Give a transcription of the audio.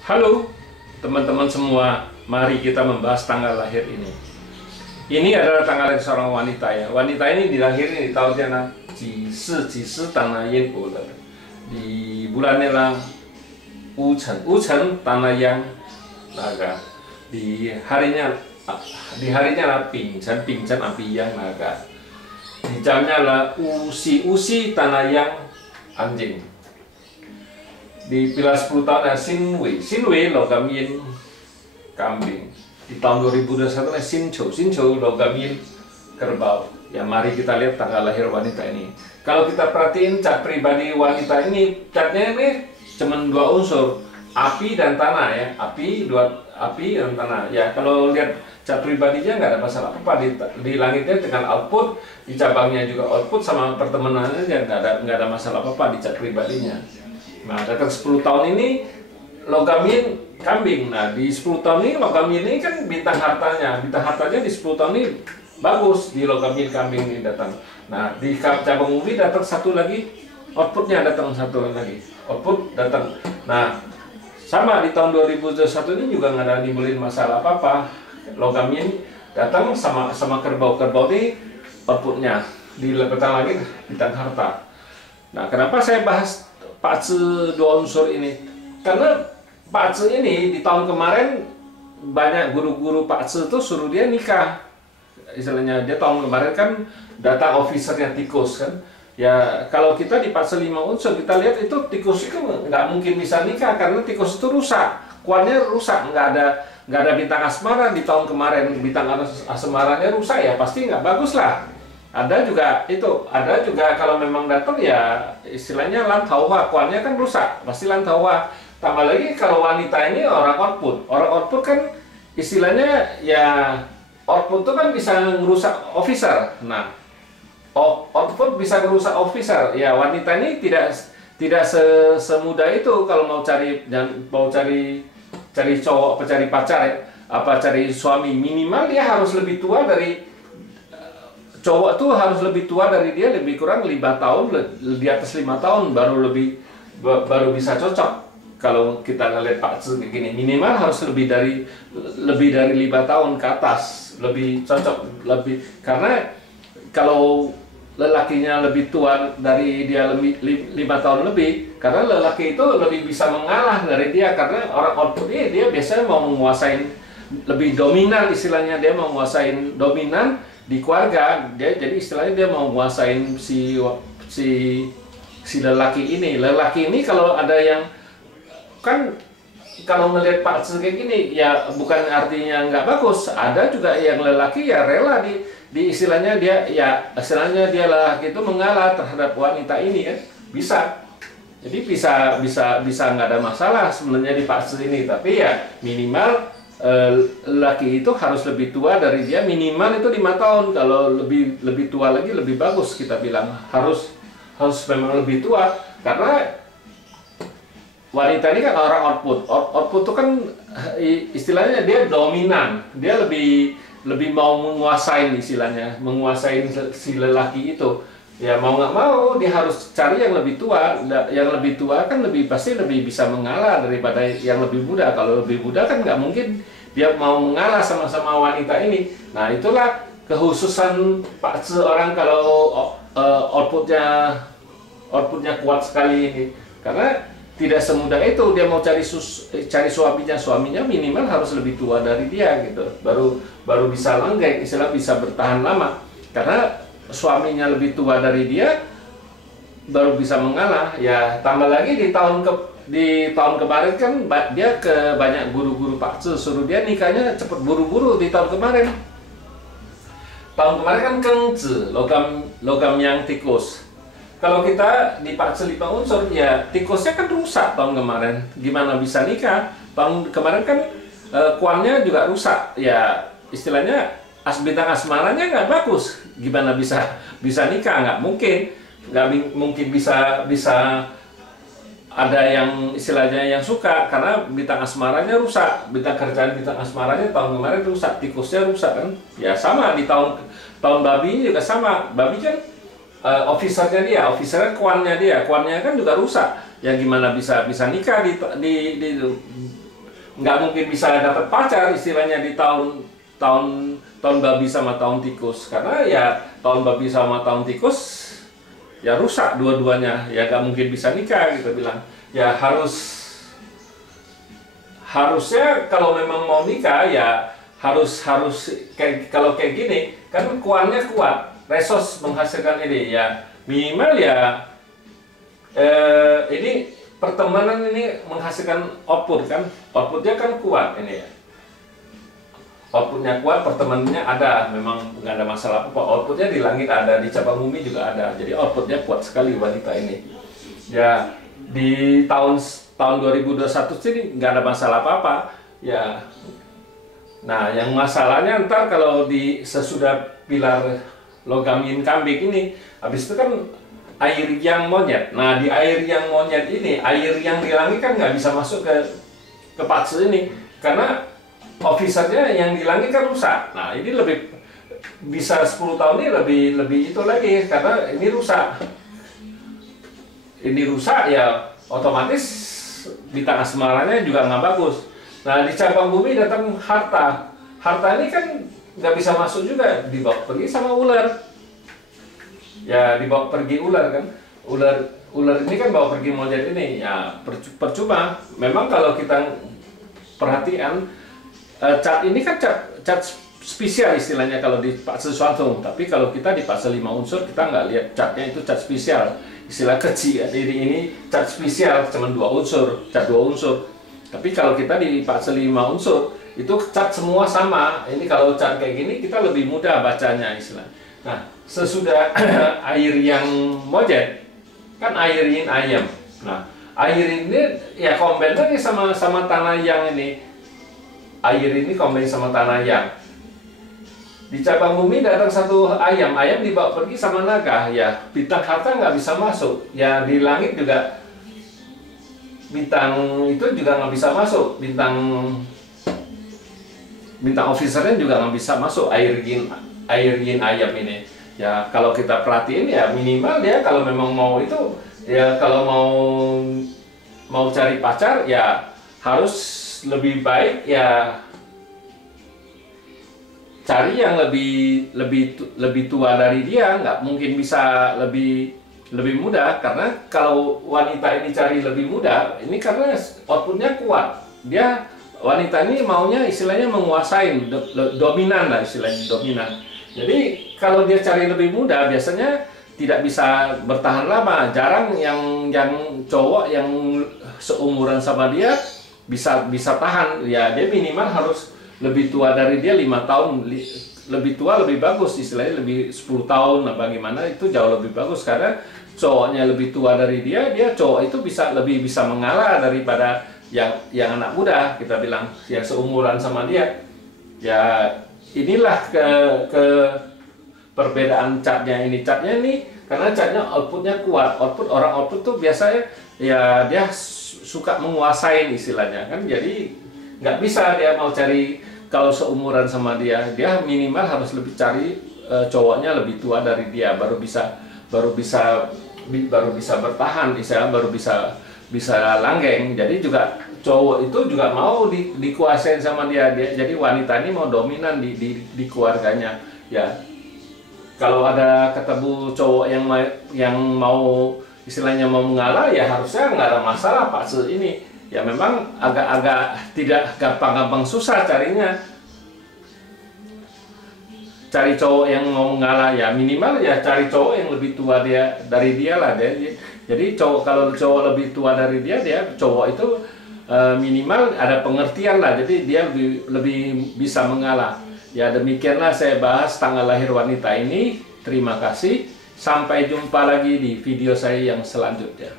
Halo teman-teman semua, mari kita membahas tanggal lahir ini. Ini adalah tanggal lahir seorang wanita ya. Wanita ini dilahirkan di tahunnya Ji tanah yang bulan. Di bulannya lah Uchen tanah yang naga. Di harinya lah Pingchen api yang naga. Di jamnya lah Usi tanah yang anjing. Di pilar 10 tahun ya Sinwei logam yin kambing. Di tahun 2021 ya Sinchou logam yin kerbau. Ya mari kita lihat tanggal lahir wanita ini. Kalau kita perhatiin cat pribadi wanita ini, catnya ini cuma dua unsur, api dan tanah ya. Api dan tanah. Ya kalau lihat cat pribadinya nggak ada masalah apa di langitnya dengan output, di cabangnya juga output sama pertemanannya nggak ada masalah apa di cat pribadinya. Nah, datang 10 tahun ini logam yin kambing. Nah, di 10 tahun ini logam yin ini kan bintang hartanya. Bintang hartanya di 10 tahun ini bagus di logam yin kambing ini datang. Nah, di cabang ubi datang satu lagi, outputnya datang satu lagi. Output datang. Nah, sama di tahun 2021 ini juga nggak ada nimbulin masalah apa-apa. Logam yin datang sama kerbau ini outputnya di petang lagi bintang harta. Nah, kenapa saya bahas Pak Zi dua unsur ini? Karena Pak Zi ini di tahun kemarin banyak guru-guru Pak Zi itu suruh dia nikah. Istilahnya dia tahun kemarin kan datang officernya tikus kan. Ya kalau kita di Pak Zi 5 unsur kita lihat itu tikus itu nggak mungkin bisa nikah karena tikus itu rusak, kuannya rusak, nggak ada bintang asmara di tahun kemarin. Bintang asmaranya rusak ya pasti nggak bagus lah. Ada juga kalau memang datang ya istilahnya lantauwa, kuannya kan rusak, pasti lantauwa. Tambah lagi kalau wanita ini orang output kan istilahnya ya output itu kan bisa merusak officer. Nah, output bisa merusak officer. Ya wanita ini tidak semudah itu kalau mau cari cowok apa cari pacar ya, apa cari suami, minimal dia harus lebih tua dari cowok tuh harus lebih tua dari dia lebih kurang 5 tahun, di atas 5 tahun baru bisa cocok. Kalau kita ngeliat Pak Zi kayak gini, minimal harus lebih dari 5 tahun ke atas, lebih cocok, karena kalau lelakinya lebih tua dari dia 5 tahun lebih, karena lelaki itu lebih bisa mengalah dari dia karena orang output dia biasanya mau menguasain lebih dominan, istilahnya dia mau menguasain dominan di keluarga. Jadi istilahnya dia mau menguasain si lelaki ini. Lelaki ini kalau ada yang kan kalau ngelihat Pak Zi kayak gini ya bukan artinya nggak bagus. Ada juga yang lelaki ya rela di istilahnya dia lelaki itu mengalah terhadap wanita ini kan bisa. Jadi bisa nggak ada masalah sebenarnya di Pak Zi ini, tapi ya minimal laki itu harus lebih tua dari dia, minimal itu 5 tahun. Kalau lebih tua lagi lebih bagus, kita bilang harus memang lebih tua karena wanita ini kan orang output itu kan istilahnya dia dominan, dia lebih mau menguasain, istilahnya menguasain si lelaki itu. Ya mau nggak mau dia harus cari yang lebih tua. Yang lebih tua kan pasti lebih bisa mengalah daripada yang lebih muda. Kalau lebih muda kan nggak mungkin dia mau mengalah sama wanita ini. Nah itulah kekhususan Pak Zi orang kalau outputnya kuat sekali ini. Karena tidak semudah itu dia mau cari suaminya minimal harus lebih tua dari dia gitu. Baru bisa langgeng, istilah bisa bertahan lama. Karena suaminya lebih tua dari dia baru bisa mengalah. Ya tambah lagi di tahun kemarin kan dia ke banyak guru-guru Pak Zi suruh dia nikahnya cepet buru-buru di tahun kemarin. Tahun kemarin kan Keng Zi, logam yang tikus. Kalau kita di Pak Zi 5 unsur ya tikusnya kan rusak tahun kemarin. Gimana bisa nikah? Tahun kemarin kan kuannya juga rusak. Ya istilahnya bintang asmaranya nggak bagus, gimana bisa nikah? Nggak mungkin bisa ada yang istilahnya yang suka karena bintang asmaranya rusak, bintang asmaranya tahun kemarin rusak, tikusnya rusak kan? Ya sama di tahun babi juga sama, babi kan officernya kuannya kan juga rusak. Ya gimana bisa nikah di nggak mungkin bisa dapat pacar istilahnya di tahun babi sama tahun tikus, karena ya tahun babi sama tahun tikus ya rusak dua-duanya, ya nggak mungkin bisa nikah. Kita bilang ya harusnya kalau memang mau nikah ya harus kalau kayak gini kan kuannya kuat, resos menghasilkan ini ya minimal ya ini pertemanan ini menghasilkan output kan, outputnya kan kuat ini ya. Outputnya kuat, pertemanannya ada, memang nggak ada masalah apa. Outputnya di langit ada, di cabang bumi juga ada. Jadi outputnya kuat sekali wanita ini. Ya di tahun 2021 sini nggak ada masalah apa-apa. Ya, nah yang masalahnya ntar kalau sesudah pilar logam yin kambing ini, habis itu kan air yang monyet. Nah di air yang monyet ini, air yang di langit kan nggak bisa masuk ke patse ini, karena officernya yang di langit kan rusak. Nah ini lebih bisa 10 tahun ini lebih itu lagi, karena ini rusak. Ini rusak ya otomatis bintang asmaranya juga nggak bagus. Nah di cabang bumi datang harta. Harta ini kan nggak bisa masuk juga, dibawa pergi sama ular. Ya dibawa pergi ular kan. Ular ini kan bawa pergi monyet ini. Ya percuma. Memang kalau kita perhatian, cat ini kan cat spesial istilahnya kalau di patse Swantung, tapi kalau kita di patse 5 unsur kita nggak lihat catnya itu cat spesial, istilah kecil. Ini cat spesial cuma 2 unsur, cat 2 unsur. Tapi kalau kita di patse 5 unsur itu cat semua sama. Ini kalau cat kayak gini kita lebih mudah bacanya istilah. Nah sesudah air yang monyet kan air yin ayam. Nah air ini ya kombin lagi sama tanah yang ini. Air ini kombin sama tanah yang. Di cabang bumi datang satu ayam dibawa pergi sama naga. Ya bintang harta nggak bisa masuk. Ya di langit juga bintang itu juga nggak bisa masuk. Bintang officernya juga nggak bisa masuk air yin ayam ini. Ya kalau kita perhatiin ya minimal dia kalau memang mau itu ya kalau mau cari pacar ya harus lebih baik ya cari yang lebih tua dari dia. Nggak mungkin bisa lebih muda, karena kalau wanita ini cari lebih muda ini karena outputnya kuat. Dia wanita ini maunya istilahnya menguasai, dominan lah istilahnya, dominan. Jadi kalau dia cari lebih muda biasanya tidak bisa bertahan lama. Jarang yang cowok yang seumuran sama dia bisa tahan. Ya dia minimal harus lebih tua dari dia 5 tahun. Lebih tua lebih bagus, istilahnya lebih 10 tahun. Nah bagaimana itu jauh lebih bagus, karena cowoknya lebih tua dari dia cowok itu lebih bisa mengalah daripada yang anak muda, kita bilang yang seumuran sama dia. Ya inilah ke perbedaan catnya ini. Catnya ini karena catnya outputnya kuat. Orang output tuh biasanya ya dia suka menguasai istilahnya kan. Jadi nggak bisa dia mau cari kalau seumuran sama dia minimal harus lebih cari cowoknya lebih tua dari dia, baru bisa bertahan, istilahnya baru bisa langgeng. Jadi juga cowok itu juga mau dikuasain sama dia. Jadi wanita ini mau dominan di keluarganya. Ya kalau ada ketemu cowok yang mau istilahnya mau mengalah ya harusnya nggak ada masalah Pak ini. Ya memang agak tidak gampang susah carinya. Cari cowok yang mau mengalah ya minimal ya cari cowok yang lebih tua dari dia lah. Jadi kalau cowok lebih tua dari dia cowok itu minimal ada pengertian lah. Jadi dia lebih bisa mengalah. Ya demikianlah saya bahas tanggal lahir wanita ini. Terima kasih. Sampai jumpa lagi di video saya yang selanjutnya.